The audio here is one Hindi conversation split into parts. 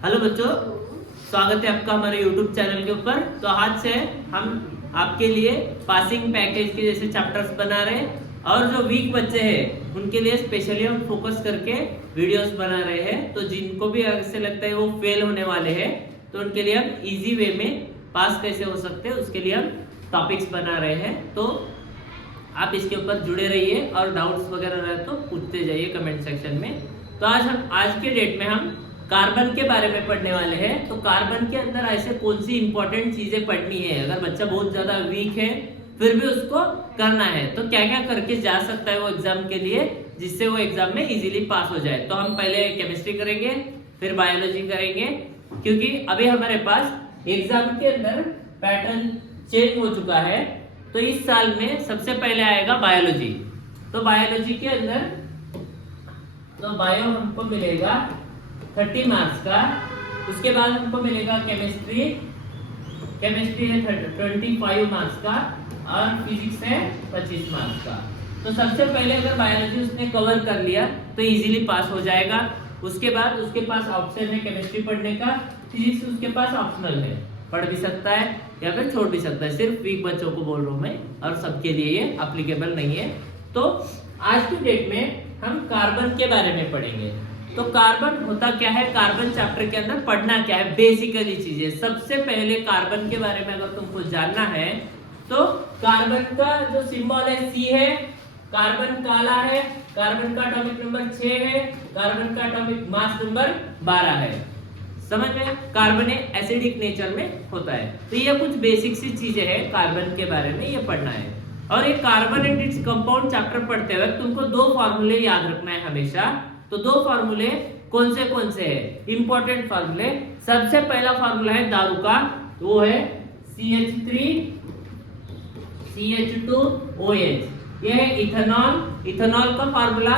हेलो बच्चों, स्वागत है आपका हमारे YouTube चैनल के ऊपर। तो आज से हम आपके लिए पासिंग पैकेज के जैसे चैप्टर्स बना रहे हैं और जो वीक बच्चे हैं उनके लिए स्पेशली हम फोकस करके वीडियोस बना रहे हैं। तो जिनको भी ऐसे लगता है वो फेल होने वाले हैं तो उनके लिए हम इजी वे में पास कैसे हो सकते हैं उसके लिए हम टॉपिक्स बना रहे हैं। तो आप इसके ऊपर जुड़े रहिए और डाउट्स वगैरह रहे तो पूछते जाइए कमेंट सेक्शन में। तो आज के डेट में हम कार्बन के बारे में पढ़ने वाले हैं। तो कार्बन के अंदर ऐसे कौन सी इंपॉर्टेंट चीजें पढ़नी है, अगर बच्चा बहुत ज्यादा वीक है फिर भी उसको करना है तो क्या क्या करके जा सकता है वो एग्जाम के लिए, जिससे वो एग्जाम में इजीली पास हो जाए। तो हम पहले केमिस्ट्री करेंगे, फिर बायोलॉजी करेंगे, क्योंकि अभी हमारे पास एग्जाम के अंदर पैटर्न चेंज हो चुका है। तो इस साल में सबसे पहले आएगा बायोलॉजी। तो बायोलॉजी के अंदर तो बायो हमको मिलेगा 30 मार्क्स का। उसके बाद हमको मिलेगा केमिस्ट्री है 25 मार्क्स का और फिजिक्स है 25 मार्क्स का। तो सबसे पहले अगर बायोलॉजी उसने कवर कर लिया तो इजीली पास हो जाएगा। उसके बाद उसके पास ऑप्शन है केमिस्ट्री पढ़ने का, फिजिक्स उसके पास ऑप्शनल है, पढ़ भी सकता है या फिर छोड़ भी सकता है। सिर्फ वीक बच्चों को बोल रहा हूँ मैं, और सबके लिए ये एप्लीकेबल नहीं है। तो आज की डेट में हम कार्बन के बारे में पढ़ेंगे। तो कार्बन होता क्या है, कार्बन चैप्टर के अंदर पढ़ना क्या है, बेसिकली चीजें। सबसे पहले कार्बन के बारे में अगर तुमको जानना है तो कार्बन का जो सिंबल है सी है, कार्बन काला है, कार्बन का एटॉमिक नंबर 6 है, कार्बन का एटॉमिक मास नंबर 12 है। समझ में, कार्बन एसिडिक नेचर में होता है। तो ये कुछ बेसिक सी चीजें हैं कार्बन के बारे में, ये पढ़ना है। और ये carbon and its compound chapter पढ़ते वक्त तुमको दो फॉर्मूले याद रखना है हमेशा। तो दो फॉर्मूले कौन से हैं, इंपॉर्टेंट फॉर्मूले। सबसे पहला फॉर्मूला है दारू का, वो है CH3CH2OH। ये है इथेनॉल का फॉर्मूला।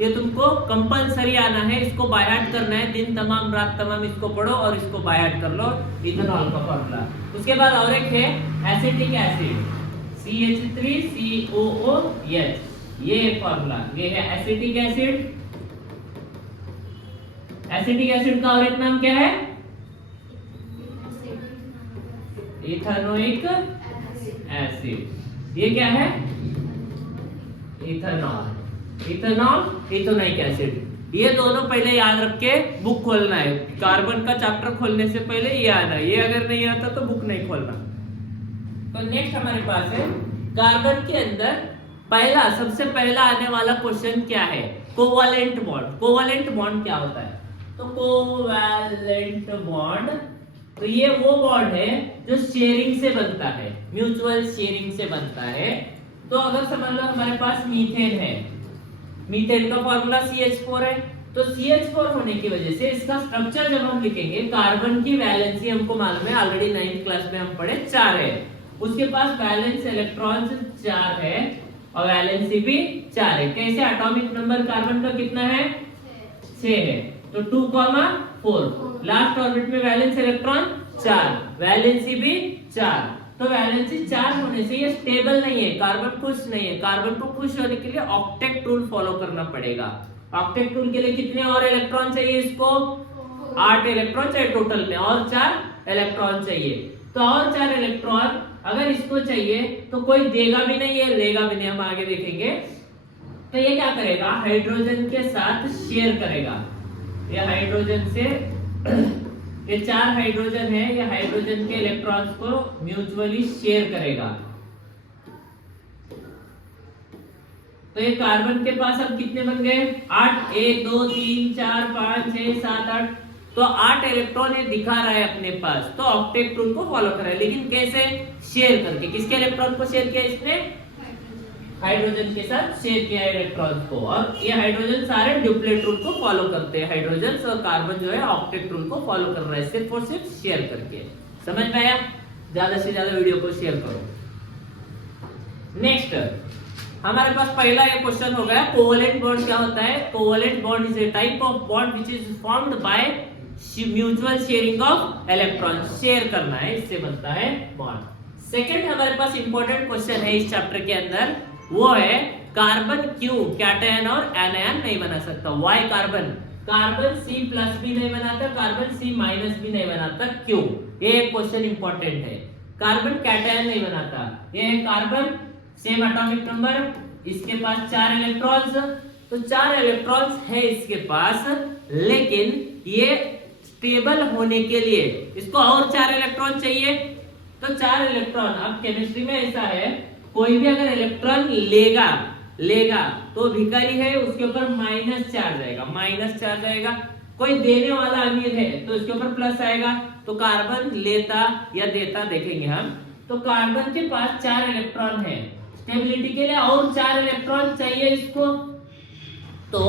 ये तुमको कंपलसरी आना है, इसको बाय हार्ट करना है, दिन तमाम रात तमाम इसको पढ़ो और इसको बाय हार्ट कर लो, इथेनॉल का फॉर्मूला। उसके बाद और एक है एसिटिक एसिड CH3COOH, ये एक फॉर्मूला, ये है एसिटिक एसिड। एसिटिक एसिड का और एक नाम क्या है, इथेनोइक एसिड। ये क्या है, इथेनोइक एसिड। ये दोनों पहले याद रख के बुक खोलना है। कार्बन का चैप्टर खोलने से पहले ये आना है, ये अगर नहीं आता तो बुक नहीं खोलना। तो नेक्स्ट हमारे पास है कार्बन के अंदर सबसे पहला आने वाला क्वेश्चन क्या है, कोवैलेंट बॉन्ड। कोवैलेंट बॉन्ड क्या होता है, तो कोवैलेंट बॉन्ड तो ये वो बॉन्ड है जो शेयरिंग से बनता है, म्यूचुअल शेयरिंग से बनता है। तो अगर समझ लो हमारे पास मीथेन है, मीथेन का फॉर्मूला CH4 है। तो CH4 होने की वजह से इसका स्ट्रक्चर जब हम लिखेंगे, कार्बन की वैलेंसी हमको मालूम है, ऑलरेडी 9th क्लास में हम पढ़े, 4 है। उसके पास वैलेंस इलेक्ट्रॉन्स 4 है और वैलेंसी भी 4 है। कैसे, एटॉमिक नंबर कार्बन का कितना है, 6 है। तो 2,4, लास्ट ऑर्बिट में वैलेंस इलेक्ट्रॉन 4, वैलेंसी भी 4। तो वैलेंसी 4 होने से ये स्टेबल नहीं है, कार्बन खुश नहीं है। कार्बन को खुश होने के लिए ऑक्टेट रूल फॉलो करना पड़ेगा। ऑक्टेट रूल के लिए कितने और इलेक्ट्रॉन चाहिए, इसको 8 इलेक्ट्रॉन चाहिए टोटल में, और 4 इलेक्ट्रॉन चाहिए। तो और 4 इलेक्ट्रॉन अगर इसको चाहिए तो कोई देगा भी नहीं है, लेगा भी नहीं, हम आगे देखेंगे। तो ये क्या करेगा, हाइड्रोजन के साथ शेयर करेगा। ये हाइड्रोजन से ये 4 हाइड्रोजन है, ये हाइड्रोजन के इलेक्ट्रॉन्स को म्यूचुअली शेयर करेगा। तो ये कार्बन के पास अब कितने बन गए, 8, 1 2 3 4 5 6 7 8। तो 8 इलेक्ट्रॉन ये दिखा रहा है अपने पास, तो ऑक्टेट रूल को फॉलो कर रहा है। लेकिन कैसे, शेयर करके। किसके इलेक्ट्रॉन को शेयर किया इसने, हाइड्रोजन के साथ शेयर किया इलेक्ट्रॉन को। और ये हाइड्रोजन सारे ड्यूप्लेट रूल को फॉलो करते हैं, हाइड्रोजन और कार्बन जो है ऑक्टेट रूल को फॉलो कर रहा है, सिर्फ और सिर्फ शेयर करके। समझ में आया, ज्यादा से ज्यादा वीडियो को शेयर करो। नेक्स्ट हमारे पास पहला ये क्वेश्चन हो गया, कोवैलेंट बॉन्ड क्या होता है। Covalent bond is a type of bond which is formed by mutual sharing of electron. Share करना है, इससे बनता है बॉन्ड। सेकंड हमारे पास इंपॉर्टेंट क्वेश्चन है इस चैप्टर के अंदर, वो है कार्बन क्यों कैटायन और एनायन नहीं बना सकता, why carbon carbon C plus भी नहीं बनाता, कार्बन C माइनस भी नहीं बनाता, क्यों? ये एक क्वेश्चन इंपॉर्टेंट है। कार्बन कैटायन नहीं बनाता, ये है कार्बन सेम एटॉमिक नंबर, इसके पास 4 इलेक्ट्रॉन्स, तो 4 इलेक्ट्रॉन्स है इसके पास, लेकिन ये स्टेबल होने के लिए इसको और 4 इलेक्ट्रॉन चाहिए। तो 4 इलेक्ट्रॉन, अब केमिस्ट्री में ऐसा है, कोई भी अगर इलेक्ट्रॉन लेगा तो भिखारी है, उसके ऊपर माइनस चार्ज आएगा, माइनस चार्ज आएगा। कोई देने वाला अमीर है तो इसके ऊपर प्लस आएगा। तो कार्बन लेता या देता देखेंगे हम। तो कार्बन के पास 4 इलेक्ट्रॉन है, स्टेबिलिटी के लिए और 4 इलेक्ट्रॉन चाहिए इसको। तो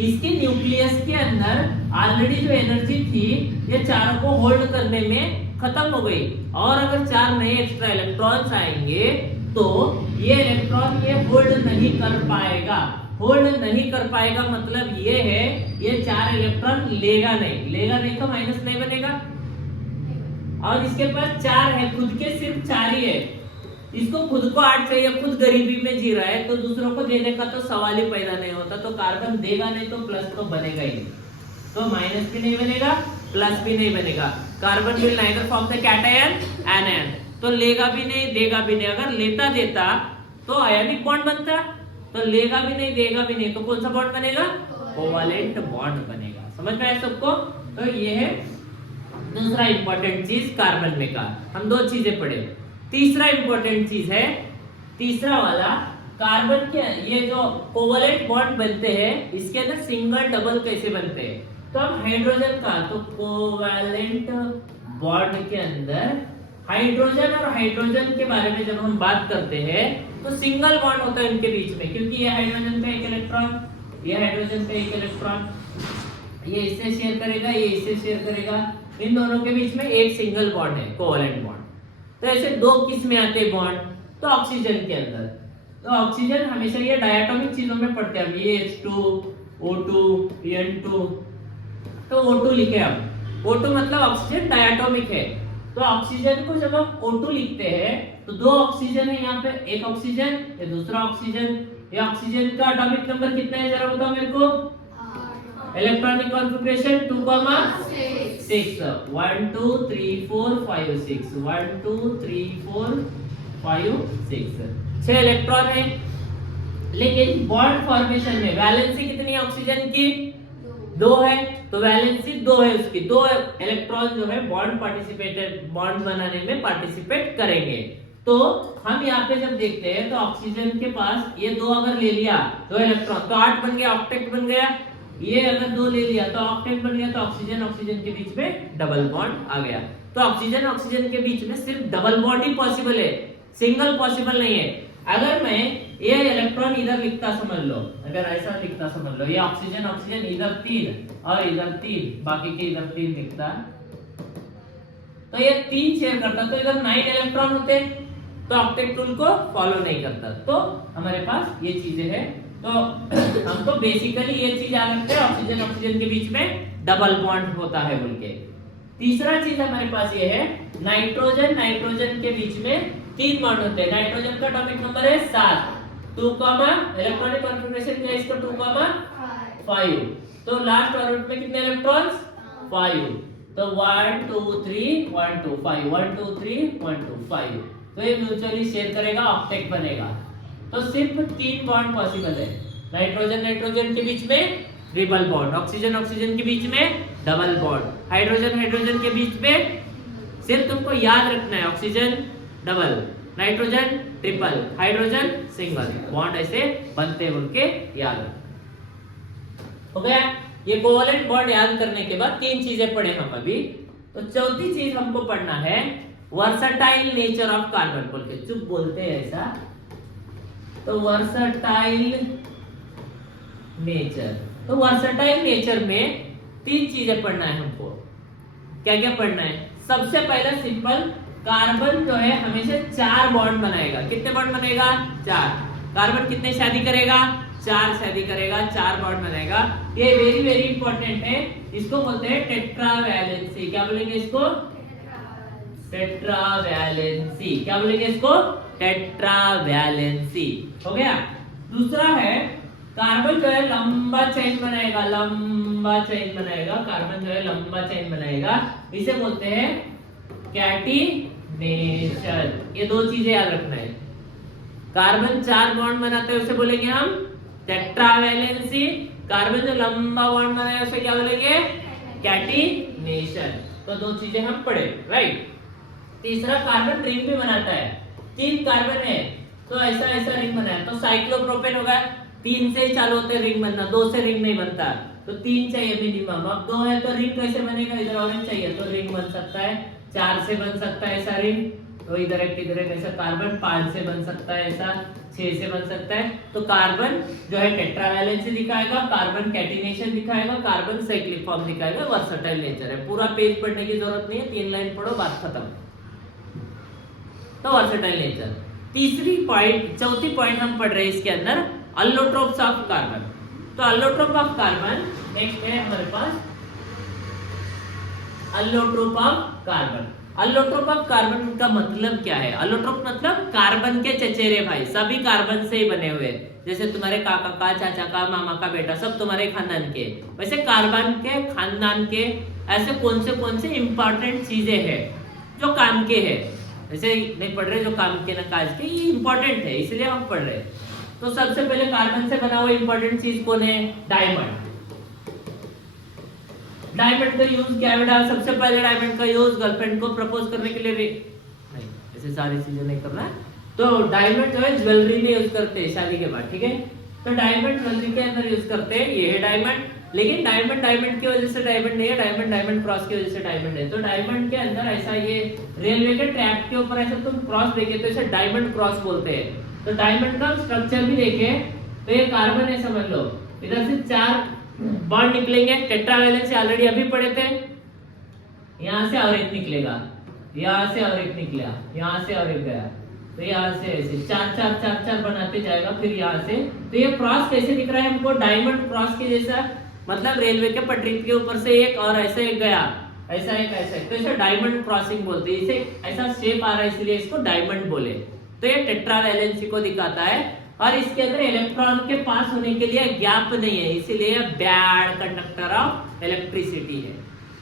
इसके न्यूक्लियस के अंदर ऑलरेडी जो एनर्जी थी ये चारों को होल्ड करने में खत्म हो गई, और अगर 4 नए एक्स्ट्रा इलेक्ट्रॉन्स आएंगे तो ये इलेक्ट्रॉन ये होल्ड नहीं कर पाएगा। होल्ड नहीं कर पाएगा मतलब ये है, ये 4 इलेक्ट्रॉन लेगा नहीं तो माइनस नहीं बनेगा। और इसके पास 4 है, खुद के सिर्फ 4 ही है, इसको खुद को 8 चाहिए, खुद गरीबी में जी रहा है, तो दूसरों को देने का तो सवाल ही पैदा नहीं होता। तो कार्बन देगा नहीं तो प्लस तो बनेगा ही नहीं, तो माइनस भी नहीं बनेगा, प्लस भी नहीं बनेगा। Carbon will neither form the cation anion, तो लेगा भी नहीं देगा भी नहीं। अगर लेता देता तो आयनिक बॉन्ड बनता, तो लेगा भी नहीं देगा भी नहीं, तो कौन सा बॉन्ड बनेगा? कोवैलेंट बॉन्ड बनेगा। समझ में आया सबको? तो ये है दूसरा इंपॉर्टेंट चीज कार्बन में का। हम 2 चीजें पढ़े। तीसरा इंपॉर्टेंट चीज है, तीसरा वाला, कार्बन के ये जो कोवैलेंट बॉन्ड बनते हैं इसके अंदर सिंगल डबल कैसे बनते हैं। तो अब हाइड्रोजन का, तो कोवैलेंट बॉन्ड के अंदर हाइड्रोजन और हाइड्रोजन के बारे में जब हम बात करते हैं तो सिंगल बॉन्ड होता है इनके बीच में, क्योंकि ये हाइड्रोजन पे 1 इलेक्ट्रॉन, ये हाइड्रोजन पे 1 इलेक्ट्रॉन, ये इससे शेयर करेगा, ये इससे शेयर करेगा, इन दोनों के बीच में एक सिंगल बॉन्ड है, कोवैलेंट बॉन्ड। तो ऐसे 2 किस्में आते हैं बॉन्ड। तो ऑक्सीजन के अंदर, तो ऑक्सीजन हमेशा ये डायटोमिक चीजों में पढ़ते हैं हम, ये H2 O2 N2, तो O2 लिखे हम। O2 मतलब ऑक्सीजन डायटोमिक है। तो ऑक्सीजन को जब हम O2 लिखते हैं तो 2 ऑक्सीजन है यहाँ पे, एक ऑक्सीजन ये दूसरा ऑक्सीजन। ये ऑक्सीजन का एटॉमिक नंबर कितना है जरा बताओ मेरे को? इलेक्ट्रॉनिक कॉन्फ़िगरेशन 2,6 1 2 3 4 5 6 1 2 3 4 5 6 6 इलेक्ट्रॉन है। लेकिन बॉन्ड फॉर्मेशन में वैलेंसी कितनी है ऑक्सीजन की? 2 है, तो वैलेंसी 2 है उसकी, 2 इलेक्ट्रॉन जो है बॉन्ड बनाने में पार्टिसिपेट करेंगे। तो हम यहाँ पे जब देखते हैं तो ऑक्सीजन के पास ये 2 अगर ले लिया 2 इलेक्ट्रॉन तो 8 बन गया, ऑक्टेट बन गया। ये अगर 2 ले लिया तो ऑक्टेट बन गया, तो ऑक्सीजन के बीच में डबल बॉन्ड आ गया। तो ऑक्सीजन के बीच में सिर्फ डबल बॉन्ड ही पॉसिबल है, सिंगल पॉसिबल नहीं है। अगर मैं ये इलेक्ट्रॉन इधर लिखता समझ लो, अगर ऐसा लिखता समझ लो, ये ऑक्सीजन इधर 3 और इधर 3, बाकी के इधर 3 लिखता, तो ये 3 शेयर करता, तो इधर 9 इलेक्ट्रॉन होते, तो ऑक्टेट रूल को फॉलो नहीं करता। तो हमारे पास ये चीजें हैं। तो हमको बेसिकली ये चीज याद रखते हैं, ऑक्सीजन के बीच में डबल बॉन्ड होता है बोल के। तीसरा चीज हमारे पास ये है, नाइट्रोजन के बीच में 3 बॉन्ड होते हैं। नाइट्रोजन का एटॉमिक नंबर है 7, 2, इलेक्ट्रॉनिक कॉन्फ़िगरेशन क्या है इसका 2,5, तो लास्ट ऑर्बिट में कितने इलेक्ट्रॉन्स? 5, तो 1 2 3 1 2 5 1 2 3 1 2 5, तो ये म्यूचुअली शेयर करेगा, ऑक्टेट बनेगा। तो सिर्फ 3 बॉन्ड पॉसिबल है, नाइट्रोजन के बीच में ट्रिपल बॉन्ड, ऑक्सीजन के बीच में डबल बॉन्ड, हाइड्रोजन के बीच में सिर्फ तुमको याद रखना है oxygen double, nitrogen triple, hydrogen single, bond ऐसे बनते बोल के याद रखना। हो गया? ये कोवैलेंट बॉन्ड याद करने के बाद 3 चीजें पढ़े हम अभी। तो चौथी चीज हमको पढ़ना है वर्सटाइल नेचर ऑफ कार्बन बोल के, चुप बोलते हैं ऐसा, तो वर्सटाइल नेचर, तो वर्सटाइल नेचर में 3 चीजें पढ़ना है हमको। क्या क्या पढ़ना है? सबसे पहला सिंपल, कार्बन जो है हमेशा 4 बॉन्ड बनाएगा। कितने बॉन्ड बनेगा? 4। कार्बन कितने शादी करेगा? 4 शादी करेगा, 4 बॉन्ड बनाएगा। ये वेरी वेरी इंपॉर्टेंट है, इसको बोलते हैं टेट्रावैलेंसी। क्या बोलेंगे इसको? टेट्रावैलेंसी। क्या बोलेंगे इसको? टेट्रावैलेंसी। हो गया? दूसरा है, कार्बन जो है लंबा चेन बनाएगा, लंबा लंबा चेन बनाएगा, कार्बन जो है लंबा चेन बनाएगा, इसे बोलते हैं कैटिनेशन। ये दो चीजें याद रखना है। कार्बन 4 बॉन्ड बनाते हैं उसे बोलेंगे हम टेट्रावैलेंसी, कार्बन जो लंबा बॉन्ड बनाया उसे क्या बोलेंगे कैटिनेशन। तो दो चीजें हम पढ़े, राइट। तीसरा कार्बन रिंग भी बनाता है, 3 कार्बन है तो ऐसा ऐसा रिंग बनाया, तो साइक्लोप्रोपेन होगा, 3 से ही चालू होते हैं रिंग बनना, 2 से रिंग नहीं बनता, तो 3 चाहिए मिनिमम। अब 2 है तो रिंग कैसे बनेगा, इधर ऑरेंज चाहिए तो रिंग बन सकता है, 4 से बन सकता है ऐसा रिंग, तो इधर एक ऐसा कार्बन 5 से बन सकता है ऐसा, 6 से बन सकता है। तो कार्बन जो है टेट्रावैलेंसी दिखाएगा, कार्बन कैटिनेशन दिखाएगा, कार्बन साइक्लिक फॉर्म दिखाएगा, वर्सटाइल नेचर है। पूरा पेज पढ़ने की जरूरत नहीं है, 3 लाइन पढ़ो बात खत्म। तो वर्सटाइल नेचर। चौथी पॉइंट हम पढ़ रहे हैं इसके अंदर अल्लोट्रोप्स ऑफ कार्बन। तो अल्लोट्रोप ऑफ कार्बन नेक्स्ट है हमारे पास अल्लोट्रोप ऑफ कार्बन। अल्लोट्रोप ऑफ कार्बन का मतलब क्या है? अल्लोट्रोप मतलब कार्बन के चचेरे भाई, सभी कार्बन से ही बने हुए, जैसे तुम्हारे काका का, चाचा का, मामा का बेटा, सब तुम्हारे खानदान के। वैसे कार्बन के खानदान के ऐसे कौन से इंपॉर्टेंट चीजें हैं जो काम के हैं, ऐसे नहीं पढ़ रहे जो काम के ना काज के, ये इंपॉर्टेंट है इसलिए हम पढ़ रहे हैं। तो सबसे पहले कार्बन से बना हुआ इंपॉर्टेंट चीज कौन है? डायमंड। डायमंड का यूज क्या है बेटा? सबसे पहले डायमंड का यूज गर्लफ्रेंड को प्रपोज करने के लिए नहीं, ऐसे सारी चीजें नहीं करना है। तो डायमंड जो है ज्वेलरी में यूज करते हैं शादी के बाद, ठीक है। तो डायमंड ज्वेलरी के अंदर यूज करते हैं, ये है डायमंड। लेकिन डायमंड की वजह से डायमंड नहीं है, डायमंड क्रॉस की वजह से डायमंड है। तो डायमंड के अंदर ऐसा ये रेलवे के ट्रैक के ऊपर ऐसा तुम क्रॉस देखे तो इसे डायमंड क्रॉस बोलते हैं। तो डायमंड का स्ट्रक्चर भी देखे तो ये कार्बन है समझ लो, इधर से 4 बॉन्ड निकलेंगे, टेट्रावैलेंसी ऑलरेडी अभी पढ़े थे, यहाँ से और एक निकलेगा, यहाँ से और एक निकला, यहाँ से और एक गया, तो यहाँ से ऐसे 4 बनाते जाएगा, फिर यहाँ से। तो ये क्रॉस कैसे दिख रहा है हमको? डायमंड क्रॉस के जैसा, मतलब रेलवे के पटरी के ऊपर से एक और ऐसे एक गया, ऐसा एक ऐसा एक, तो इसे डायमंड क्रॉसिंग बोलते हैं। इसे ऐसा शेप आ रहा है इसलिए इसको डायमंड बोले। तो ये टेट्रावैलेंसी को दिखाता है, और इसके अंदर इलेक्ट्रॉन के पास होने के लिए गैप नहीं है, इसीलिए बैड कंडक्टर ऑफ इलेक्ट्रिसिटी है।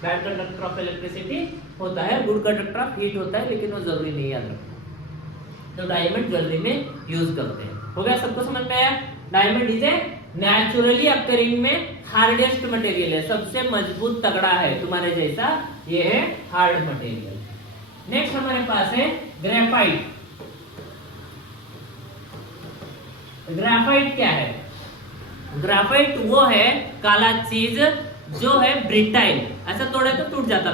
बैड कंडक्टर ऑफ इलेक्ट्रिसिटी होता है, गुड कंडक्टर ऑफ हीट होता है, लेकिन वो जरूरी नहीं याद रखना। तो डायमंड ज्वेलरी में यूज करते हैं। हो गया, सबको समझ में आया? Diamond is a naturally occurring में हार्डेस्ट मटेरियल है, सबसे मजबूत तगड़ा है तुम्हारे जैसा, ये है हार्ड मटेरियल। नेक्स्ट हमारे पास है ग्रेफाइट। ग्रेफाइट क्या है? ग्रेफाइट वो है काला चीज जो है ब्रिटाइल, ऐसा तोड़े तो टूट जाता,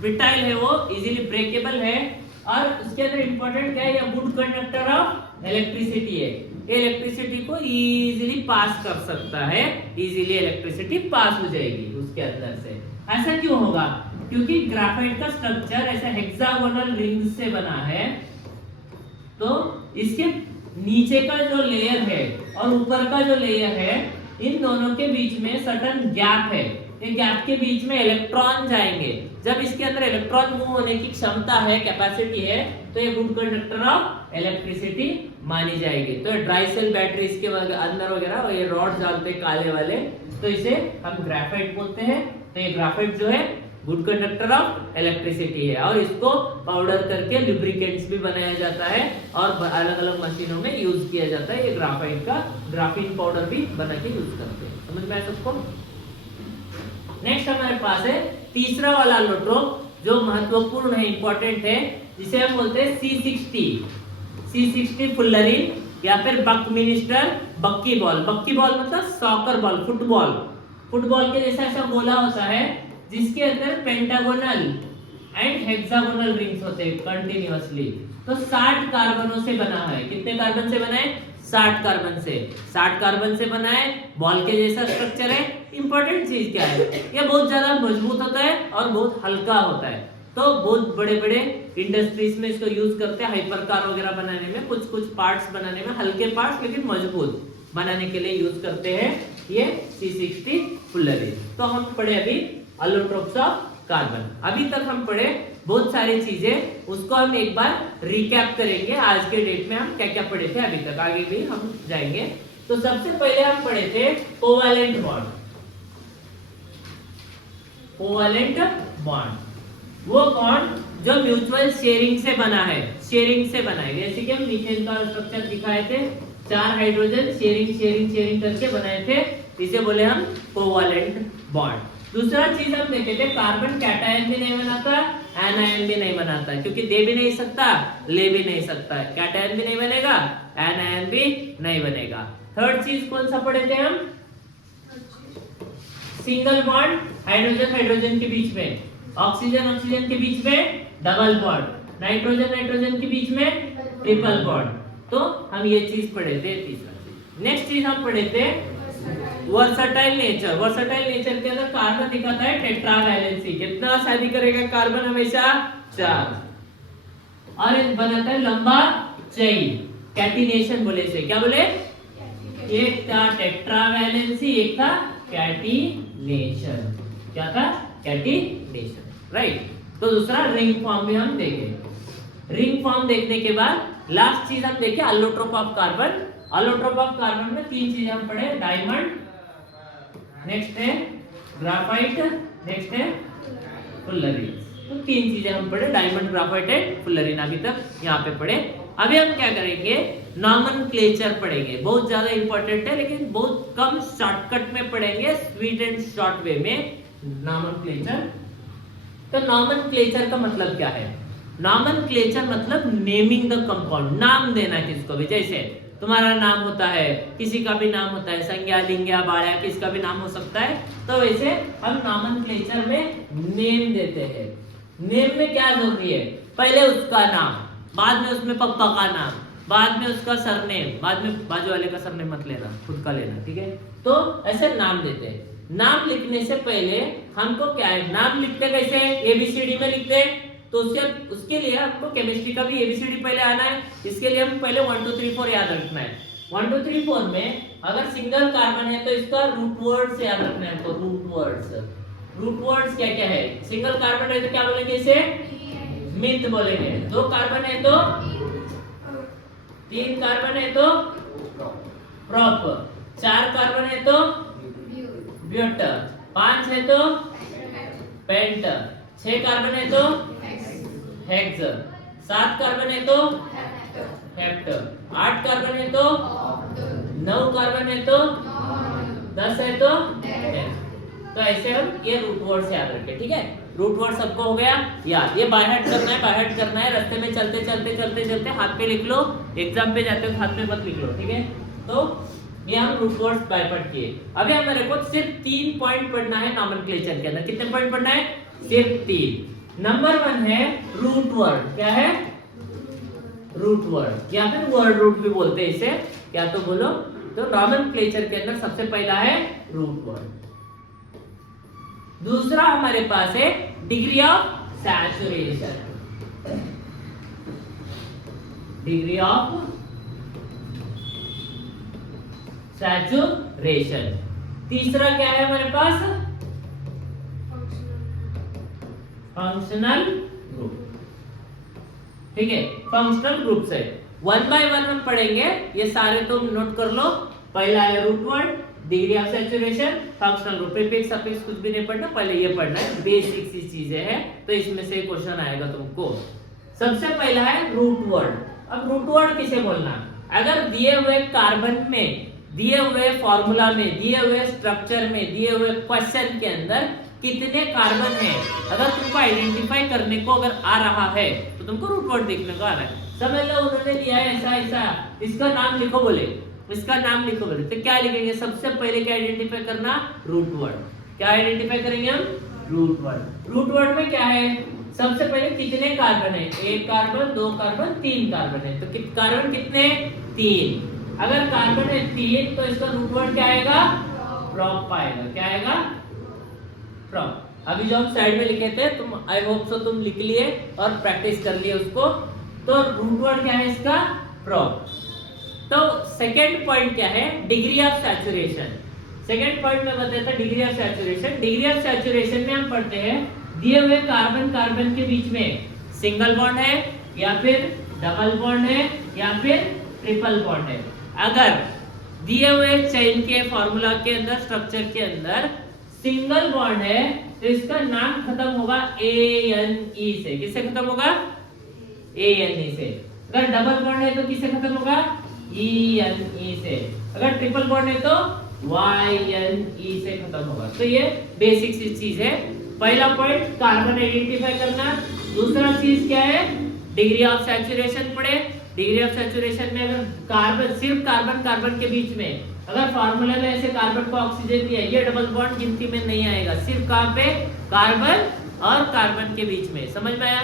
ब्रिटाइल है वो, इजीली ब्रेकेबल है, और उसके अंदर इंपॉर्टेंट क्या है? ये गुड कंडक्टर ऑफ इलेक्ट्रिसिटी है, इलेक्ट्रिसिटी को इजीली पास कर सकता है, इजीली इलेक्ट्रिसिटी पास हो जाएगी उसके अंदर से। ऐसा क्यों होगा? क्योंकि ग्रेफाइट का स्ट्रक्चर ऐसा हेक्सागोनल रिंग से बना है, तो इसके नीचे का जो लेयर है और ऊपर का जो लेयर है, इन दोनों के बीच में सर्टेन गैप है, ये गैप के बीच में इलेक्ट्रॉन जाएंगे। जब इसके अंदर इलेक्ट्रॉन मूव होने की क्षमता है, कैपेसिटी है, तो ये गुड कंडक्टर ऑफ इलेक्ट्रिसिटी मानी जाएगी। तो ड्राई सेल बैटरीज के अंदर वगैरह ये रॉड डालते हैं काले वाले, तो इसे हम ग्रेफाइट बोलते हैं। तो ये ग्रेफाइट जो है गुड कंडक्टर ऑफ इलेक्ट्रिसिटी है, और इसको पाउडर करके लुब्रिकेंट्स भी बनाया जाता है और अलग अलग मशीनों में यूज किया जाता है। ये ग्राफाइट का ग्राफीन पाउडर भी बना के यूज करते हैं। समझ में आया सबको? नेक्स्ट हमारे पास है तीसरा वाला अल्लोट्रोप जो महत्वपूर्ण है, इंपॉर्टेंट है, जिसे हम बोलते हैं C60 फुल्लरीन या फिर बकमिनिस्टर बक्की बॉल। बक्की बॉल मतलब सॉकर बॉल, फुटबॉल के जैसा ऐसा गोला होता है, जिसके अंदर पेंटागोनल एंड हेक्सागोनल रिंग्स होते हैं कंटिन्यूअसली। तो 60 कार्बनों से बना है। कितने कार्बन से बना है? 60 कार्बन से। 60 कार्बन से बना है, बॉल के जैसा स्ट्रक्चर है। इंपॉर्टेंट चीज क्या है? ये बहुत ज्यादा मजबूत होता है और बहुत हल्का होता है। तो बहुत बड़े बड़े इंडस्ट्रीज में इसको यूज करते हैं, हाइपर कार वगैरह बनाने में, कुछ पार्ट्स बनाने में, हल्के पार्ट्स लेकिन मजबूत बनाने के लिए यूज करते हैं ये C60 फुल्लरीन। तो हम पढ़े अभी अल्लोट्रोप्स ऑफ कार्बन। अभी तक हम पढ़े बहुत सारी चीजें, उसको हम एक बार रिकैप करेंगे। आज के डेट में हम क्या क्या पढ़े थे अभी तक, आगे भी हम जाएंगे। तो सबसे पहले हम पढ़े थे कोवैलेंट बॉन्ड। कोवैलेंट बॉन्ड, वो बॉन्ड जो म्यूचुअल शेयरिंग से बना है, शेयरिंग से बना है। जैसे कि हम मीथेन का स्ट्रक्चर दिखाए थे, 4 हाइड्रोजन शेयरिंग शेयरिंग शेयरिंग करके बनाए थे, इसे बोले हम कोवैलेंट बॉन्ड। दूसरा चीज हम देखे थे, कार्बन कैटायन भी नहीं बनाता, एनायन भी नहीं बनाता, क्योंकि दे भी नहीं सकता, ले भी नहीं सकता, कैटायन भी नहीं बनेगा, एनायन भी नहीं बनेगा। थर्ड चीज कौन सा पढ़े थे हम, सिंगल बॉन्ड हाइड्रोजन हाइड्रोजन के बीच में, ऑक्सीजन ऑक्सीजन के बीच में डबल बॉन्ड, नाइट्रोजन नाइट्रोजन के बीच में ट्रिपल बॉन्ड। तो हम ये चीज पढ़े थे। तीसरा चीज, नेक्स्ट चीज हम पढ़े थे वर्सटाइल नेचर। वर्सटाइल नेचर के अंदर कार्बन दिखाता है टेट्रा वैलेंसी, कितना शादी करेगा कार्बन, हमेशा 4, और बनाता है लंबा चेन, कैटिनेशन बोले इसे, क्या बोले, एक था टेट्रा वैलेंसी, एक था कैटिनेशन, क्या था, कैटिनेशन, राइट। तो दूसरा रिंग फॉर्म भी हम देखें। रिंग फॉर्म देखने के बाद लास्ट चीज हम देखें अलोट्रोप ऑफ कार्बन। अलोट्रोप ऑफ कार्बन में 3 चीजें हम पढ़े, डायमंड, नेक्स्ट है ग्राफाइट, नेक्स्ट है फुलरिन। तो 3 चीजें हम पढ़े, डायमंड, ग्राफाइट एंड फुलरिन, अभी तक यहाँ पे पढ़े। अभी हम क्या करेंगे, नॉमेनक्लेचर पढ़ेंगे, बहुत ज्यादा इंपॉर्टेंट है, लेकिन बहुत कम शॉर्टकट में पढ़ेंगे, स्वीट एंड शॉर्ट वे में नॉमेनक्लेचर। तो नॉमेनक्लेचर का मतलब क्या है, नॉमेनक्लेचर मतलब नेमिंग द कंपाउंड, नाम देना किसको भी, जैसे तुम्हारा नाम होता है, किसी का भी नाम होता है, संज्ञा, लिंग्या, बाड़ा, किसका भी नाम हो सकता है। तो वैसे हम नॉमेनक्लेचर में नेम देते हैं। नेम में क्या जरूरी है, पहले उसका नाम, बाद में उसमें पप्पा का नाम, बाद में उसका सरनेम, बाद में बाजू वाले का सरनेम मत लेना, खुद का लेना, ठीक है। तो ऐसे नाम देते हैं। नाम लिखने से पहले हमको क्या है, नाम लिखते कैसे, एबीसीडी में लिखते हैं, तो उसके लिए हमको केमिस्ट्री का भी एबीसीडी पहले आना है। इसके लिए हम पहले 1 2 3 4 याद रखना है। 1 2 3 4 में अगर सिंगल कार्बन है तो इसका रूट वर्ड्स याद रखना है हमको, रूट वर्ड्स। रूट वर्ड्स क्या क्या है, सिंगल कार्बन है तो क्या बोलेंगे, इसे मिथ बोलेंगे, 2 कार्बन है तो 3 कार्बन है तो प्रोप, 4 कार्बन है तो ब्यूट, 5 है तो पेंट, 6 कार्बन है तो हेक्स, 7 कार्बन है तो हेप्ट, 8 कार्बन है तो 9 कार्बन है तो 10 है तो 10। तो ऐसे हम ये रूट वर्ड्स याद रखें, ठीक है। रूट वर्ड सबको हो गया याद, ये बाय हार्ट करना है, बाय हार्ट करना है, रास्ते में चलते चलते चलते चलते हाथ पे लिख लो, एग्जाम पे जाते हो हाथ पे मत लिख लो, ठीक है। तो ये हम रूट वर्ड्स बाय हार्ट किए। अभी हमारे को सिर्फ 3 पॉइंट पढ़ना है नॉमेनक्लेचर के अंदर। कितने पॉइंट पढ़ना है, सिर्फ 3। नंबर 1 है रूट वर्ड, क्या है, रूट वर्ड, या फिर वर्ड रूट भी बोलते हैं इसे, क्या तो बोलो। तो नॉमेनक्लेचर के अंदर सबसे पहला है रूट वर्ड। दूसरा हमारे पास है degree of saturation, degree of saturation. तीसरा क्या है हमारे पास, फंक्शनल ग्रुप, ठीक है। फंक्शनल ग्रुप से 1 बाय 1 हम पढ़ेंगे, ये सारे तुम नोट कर लो। पहला है root word, degree of saturation, functional group, prefix suffix कुछ भी नहीं पढ़ना, पहले ये पढ़ना है, बेसिक सी चीजें हैं, तो इसमें से क्वेश्चन आएगा तुमको। सबसे पहला है रूट वर्ड। अब रूट वर्ड किसे बोलना, अगर दिए हुए कार्बन में, दिए हुए फॉर्मूला में, दिए हुए स्ट्रक्चर में, दिए हुए क्वेश्चन के अंदर कितने कार्बन है, अगर तुमको आइडेंटिफाई करने को अगर आ रहा है तो तुमको रूट वर्ड देखने को आ रहा है। समझ लो उन्होंने दिया है ऐसा ऐसा, इसका नाम लिखो बोले, इसका नाम लिखो बोले, तो क्या लिखेंगे, सबसे पहले क्या आइडेंटिफाई करना, रूट वर्ड। क्या आइडेंटिफाई करेंगे हम, रूट वर्ड। रूट वर्ड में क्या है, सबसे पहले कितने कार्बन है, 1 कार्बन, 2 कार्बन, 3 कार्बन है, तो कार्बन कितने, 3। अगर कार्बन है 3 तो इसका रूट वर्ड क्या आएगा, प्रॉप आएगा। क्या आएगा, प्रॉप। अभी जो हम साइड में लिखे थे, तुम आई होप सो तुम लिख लिए और प्रैक्टिस कर लिए उसको। तो रूट वर्ड क्या है इसका, प्रॉप। तो सेकेंड पॉइंट क्या है, degree of saturation. Second point में बताया था degree of saturation. Degree of saturation में हम पढ़ते हैं दिए हुए कार्बन कार्बन के बीच में सिंगल बॉन्ड है या फिर डबल बॉन्ड है या फिर ट्रिपल बॉन्ड है। अगर दिए हुए चेन के फॉर्मूला के अंदर, स्ट्रक्चर के अंदर सिंगल बॉन्ड है तो इसका नाम खत्म होगा ANE से। किससे खत्म होगा? ANE से। अगर डबल बॉन्ड है तो किससे खत्म होगा? ENE से। अगर ट्रिपल बॉन्ड है तो YNE से खत्म होगा। तो ये बेसिक सी चीज है। पहला पॉइंट कार्बन आइडेंटिफाई करना। दूसरा चीज क्या है? डिग्री ऑफ सैचुरेशन पढ़े। डिग्री ऑफ सैचुरेशन में अगर कार्बन, सिर्फ कार्बन कार्बन के बीच में अगर फार्मूला में ऐसे कार्बन को ऑक्सीजन दिया, ये डबल बॉन्ड गिनती में नहीं आएगा। सिर्फ कहां पे? कार्बन और कार्बन के बीच में। समझ में आया?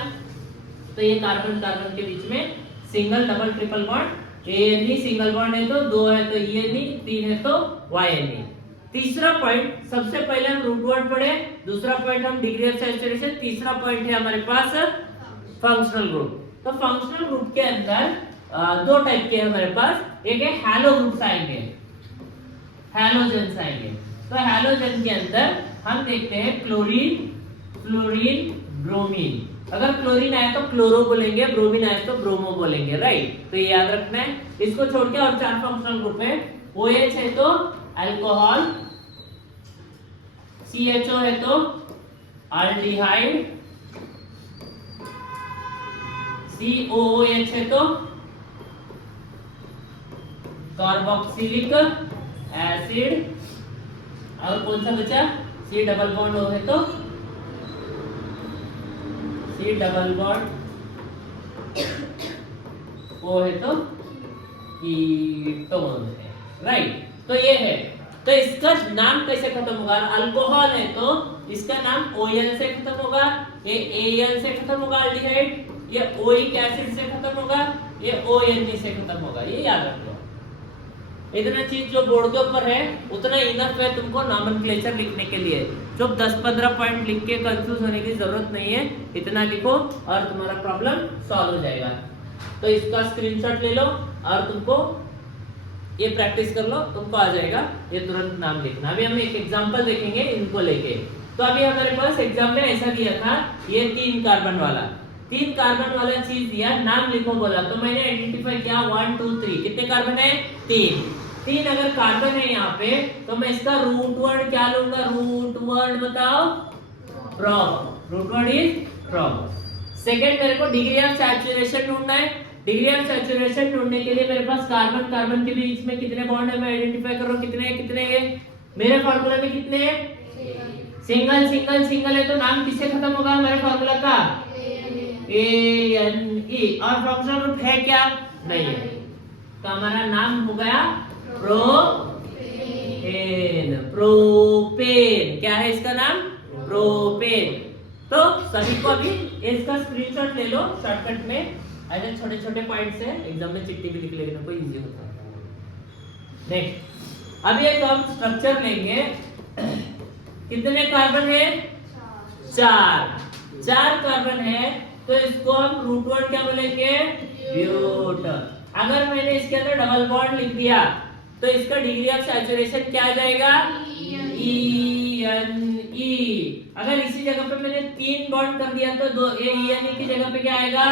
तो ये कार्बन कार्बन के बीच में single double triple bond. ANE single bond है तो, 2 है तो ENE, 3 है तो YNE। तीसरा पॉइंट, सबसे पहले हम रूट वर्ड पढ़े, दूसरा पॉइंट हम डिग्री ऑफ सैचुरेशन, तीसरा पॉइंट है हमारे पास फंक्शनल ग्रुप। तो फंक्शनल ग्रुप के अंदर 2 टाइप के हमारे पास, एक है हैलो ग्रुप्स आएंगे, हैलोजन्स आएंगे। तो हैलोजन के अंदर हम देखते हैं क्लोरीन, फ्लोरीन, ब्रोमीन। अगर क्लोरीन आए तो क्लोरो बोलेंगे, ब्रोमीन आए तो ब्रोमो बोलेंगे, राइट? तो ये याद रखना है। इसको छोड़ के और 4 फंक्शनल ग्रुप है। OH है तो अल्कोहल, CHO है तो अल्डिहाइड, COOH है तो कार्बोक्सिलिक एसिड, और कौन सा बचा? C डबल बॉन्ड O है तो C डबल बॉन्ड O है तो कीटोन है, राइट? तो ये है। तो इसका नाम कैसे खत्म होगा? अल्कोहल है तो इसका नाम OL से खत्म होगा, ये AL से खत्म होगा अल्डिहाइड, ये ओइक एसिड से खत्म होगा, ये ONE से खत्म होगा। ये याद रख लो। इतना चीज जो बोर्ड के ऊपर है उतना इनफ है तुमको नॉमेनक्लेचर लिखने के लिए। जो 10-15 पॉइंट लिख के कंफ्यूज होने की जरूरत नहीं है, इतना लिखो और तुम्हारा प्रॉब्लम सॉल्व हो जाएगा। तो इसका स्क्रीनशॉट ले लो और तुमको ये प्रैक्टिस कर लो, तुमको आ जाएगा ये तुरंत नाम लिखना। अभी हम एक एग्जांपल देखेंगे इनको लेके। तो अभी हमारे पास एग्जाम में ऐसा दिया था, ये 3 कार्बन वाला चीज दिया, नाम लिखो बोला, तो मैंने आइडेंटिफाई किया 1 2 3। कितने कार्बन है? 3 अगर कार्बन है यहाँ पे तो मैं इसका रूट वर्ड क्या लूंगा? रूट वर्ड बताओ, prop. Root word is prop. Second, मेरे को डिग्री ऑफ सैचुरेशन ढूंढना है। डिग्री ऑफ सैचुरेशन ढूंढने के लिए मेरे पास कार्बन कार्बन के बीच में कितने बॉन्ड है मैं आइडेंटिफाई कर रहा हूं। कितने है मेरे फार्मूला में? कितने हैं? सिंगल है तो नाम किससे खत्म होगा मेरे फार्मूला का? ANE। और फंक्शनल ग्रुप है क्या? नहीं है। तो हमारा नाम हो गया प्रोपेन। क्या है इसका नाम? प्रोपेन। तो सभी को अभी इसका स्क्रीनशॉट ले लो शॉर्टकट में। ऐसे छोटे पॉइंट्स है, एग्जाम में चिट्ठी भी लिख लेने को इजी होता है। नेक्स्ट, अभी एक हम स्ट्रक्चर लेंगे। कितने कार्बन है? 4 कार्बन है तो इसको हम रूट वर्ड क्या बोलेंगे? ब्यूट। अगर मैंने इसके अंदर डबल बॉन्ड लिख दिया तो इसका डिग्री ऑफ सैचुरेशन क्या आ जाएगा? ENE। अगर इसी जगह पे मैंने 3 बॉन्ड कर दिया तो ENE की जगह पे क्या आएगा?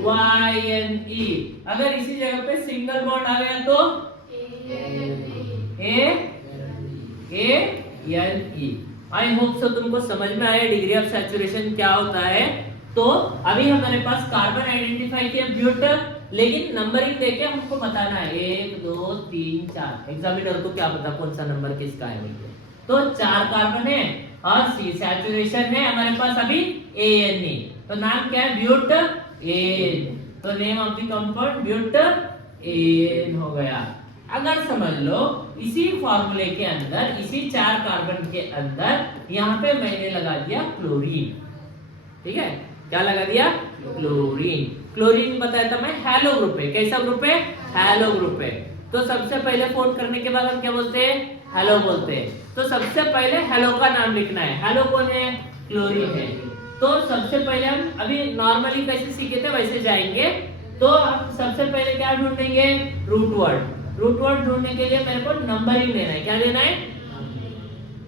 YNE। अगर इसी जगह पे सिंगल बॉन्ड आ गया तो ANE। आई होप सो तुमको समझ में आया डिग्री ऑफ सैचुरेशन क्या होता है। तो अभी हमारे पास कार्बन आइडेंटिफाई किया ब्यूट, लेकिन नंबरिंग देके हमको बताना है 1 2 3 4। एग्जामिनर को क्या पता कौन सा नंबर किसका है बोलते। तो 4 कार्बन है और सैचुरेशन है हमारे पास अभी ANE। तो नाम क्या है? Butane. तो name of the compound butane हो गया। अगर समझ लो इसी फॉर्मूले के अंदर, इसी 4 कार्बन के अंदर यहाँ पे मैंने लगा दिया क्लोरीन। ठीक है, क्या लगा दिया? क्लोरीन। क्लोरीन बताया था मैं हैलो ग्रुप है। कैसा ग्रुप है? हैलो ग्रुप है। तो सबसे पहले फोन करने के बाद हम क्या बोलते हैं? हैलो बोलते हैं। तो सबसे पहले हैलो का नाम लिखना है। हैलो कौन है? क्लोरीन है। तो सबसे पहले हम अभी नॉर्मली कैसे सीखे थे वैसे जाएंगे। तो हम सबसे पहले क्या ढूंढेंगे? Root word. रूट वर्ड ढूंढने के लिए मेरे को नंबरिंग देना है। क्या देना है?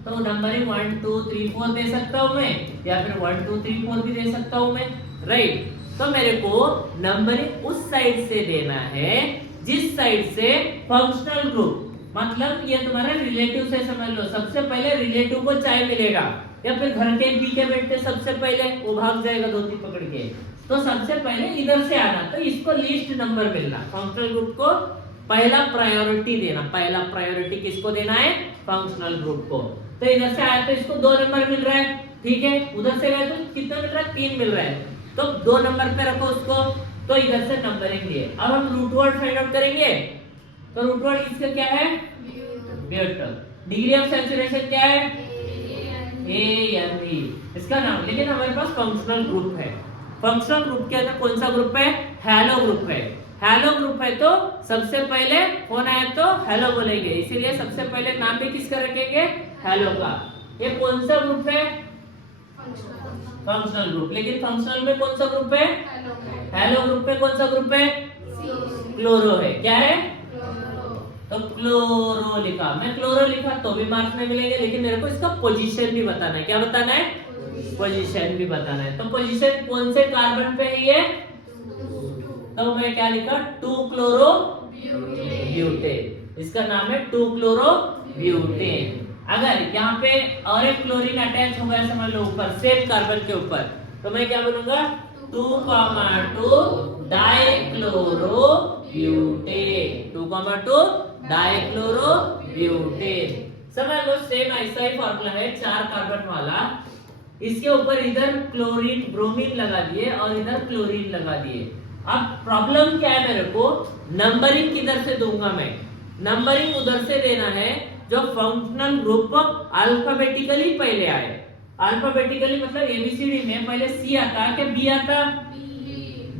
तो नंबरिंग 1 2 3 4 दे सकता हूं मैं, या फिर 1 2 3 4 भी दे सकता हूं मैं, राइट? तो मेरे को नंबरिंग उस साइड से देना है जिस साइड से फंक्शनल ग्रुप मतलब ये तुम्हारा रिलेटिव से समझ लो, सबसे पहले रिलेटिव को चाय मिलेगा, या फिर घर के पी के बैठते सबसे पहले वो भाग जाएगा धोती पकड़ के, तो सबसे पहले इधर से आना, तो इसको लीस्ट नंबर मिलना। फंक्शनल ग्रुप को पहला प्रायोरिटी देना। पहला प्रायोरिटी किसको देना है? फंक्शनल ग्रुप को। तो इधर से आया तो इसको 2 नंबर मिल रहा है, ठीक है। उधर से गए तो कितना मिल रहा है? 3 मिल रहा है, तो 2 नंबर पे रखो उसको। तो इधर से नंबरिंग दिए। अब हम रूट वर्ड फाइंड आउट करेंगे। तो रूट वर्ड इसका क्या है? ब्यूटल। डिग्री ऑफ सैचुरेशन क्या है? ANE इसका नाम। लेकिन हमारे पास फंक्शनल ग्रुप है। फंक्शनल ग्रुप के अंदर कौन सा ग्रुप है? हैलो ग्रुप है। हैलो ग्रुप है तो सबसे पहले फोन आया तो हेलो बोलेंगे, इसीलिए सबसे पहले नाम भी किसका रखेंगे? हेलो का। ये कौन सा ग्रुप है? Functional group. लेकिन फंक्शनल में कौन सा ग्रुप है? हेलो ग्रुप में कौन सा ग्रुप है? क्लोरो है। क्या है? तो क्लोरो लिखा। मैं क्लोरो लिखा तो भी मार्क्स नहीं मिलेंगे, लेकिन मेरे को इसका पोजीशन भी बताना है। क्या बताना है? पोजीशन भी बताना है। तो पोजीशन कौन से कार्बन पे है ये? तो मैं क्या लिखा? 2 क्लोरो ब्यूटेन। इसका नाम है 2 क्लोरो ब्यूटेन। अगर यहाँ पे और एक क्लोरीन अटैच हो गया समझ लो ऊपर, सेम कार्बन के ऊपर, तो मैं क्या बोलूंगा? 2,2 डाइक्लोरो ब्यूटेन। 2,2 dichloro butane. समझ लो सेम ऐसा ही फॉर्मूला है 4 कार्बन वाला। इसके ऊपर इधर क्लोरीन ब्रोमीन लगा दिए और इधर क्लोरीन लगा दिए। अब प्रॉब्लम क्या है? मेरे को नंबरिंग किधर से दूंगा मैं? नंबरिंग उधर से देना है जो फंक्शनल ग्रुप अल्फाबेटिकली पहले आए। अल्फाबेटिकली मतलब एबीसीडी में पहले सी आता कि बी आता?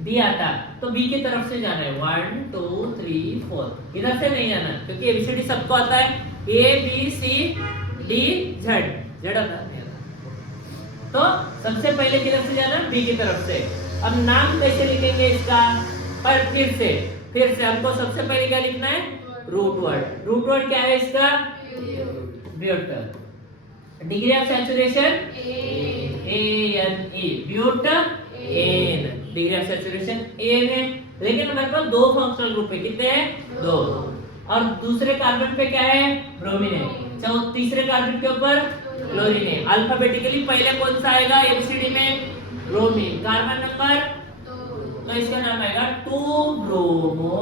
बी आता। तो बी की तरफ से जाना है। 1 2 3 4 इधर से नहीं जाना, क्योंकि एबीसीडी सबको आता है। A B C D Z. Z आता है तो सबसे पहले किधर से जाना? बी की तरफ से। अब नाम कैसे लिखेंगे इसका? पर फिर से हमको सबसे पहले क्या लिखना है? Root word. रूट वर्ड क्या है इसका? Butyl. Degree of saturation ANE। Butane. Degree of saturation AN है। लेकिन हमारे पास 2 फंक्शनल ग्रुप है। कितने हैं? 2। और दूसरे कार्बन पे क्या है? ब्रोमीन है। तीसरे कार्बन के ऊपर क्लोरीन है। अल्फाबेटिकली पहले कौन सा आएगा एबीसीडी में? ब्रोमीन। कार्बन नंबर 2, तो इसका नाम आएगा 2 ब्रोमो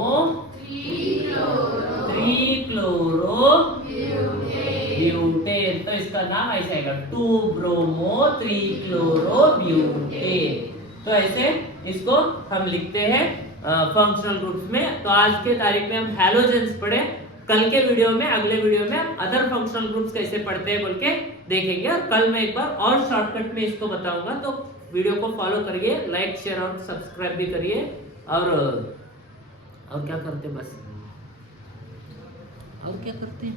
3 क्लोरो ब्यूटेन। तो इसका नाम ऐसा आएगा 2 ब्रोमो 3 क्लोरो ब्यूटेन। तो ऐसे इसको हम लिखते हैं फंक्शनल ग्रुप्स में। तो आज के तारीख में हम हैलोजेंस पढ़े। कल के वीडियो में, अगले वीडियो में अदर फंक्शनल ग्रुप्स कैसे पढ़ते हैं बोल के देखेंगे। और कल मैं एक बार और शॉर्टकट में इसको बताऊंगा। तो वीडियो को फॉलो करिए, लाइक शेयर और सब्सक्राइब भी करिए। और क्या करते? बस और क्या करते हैं?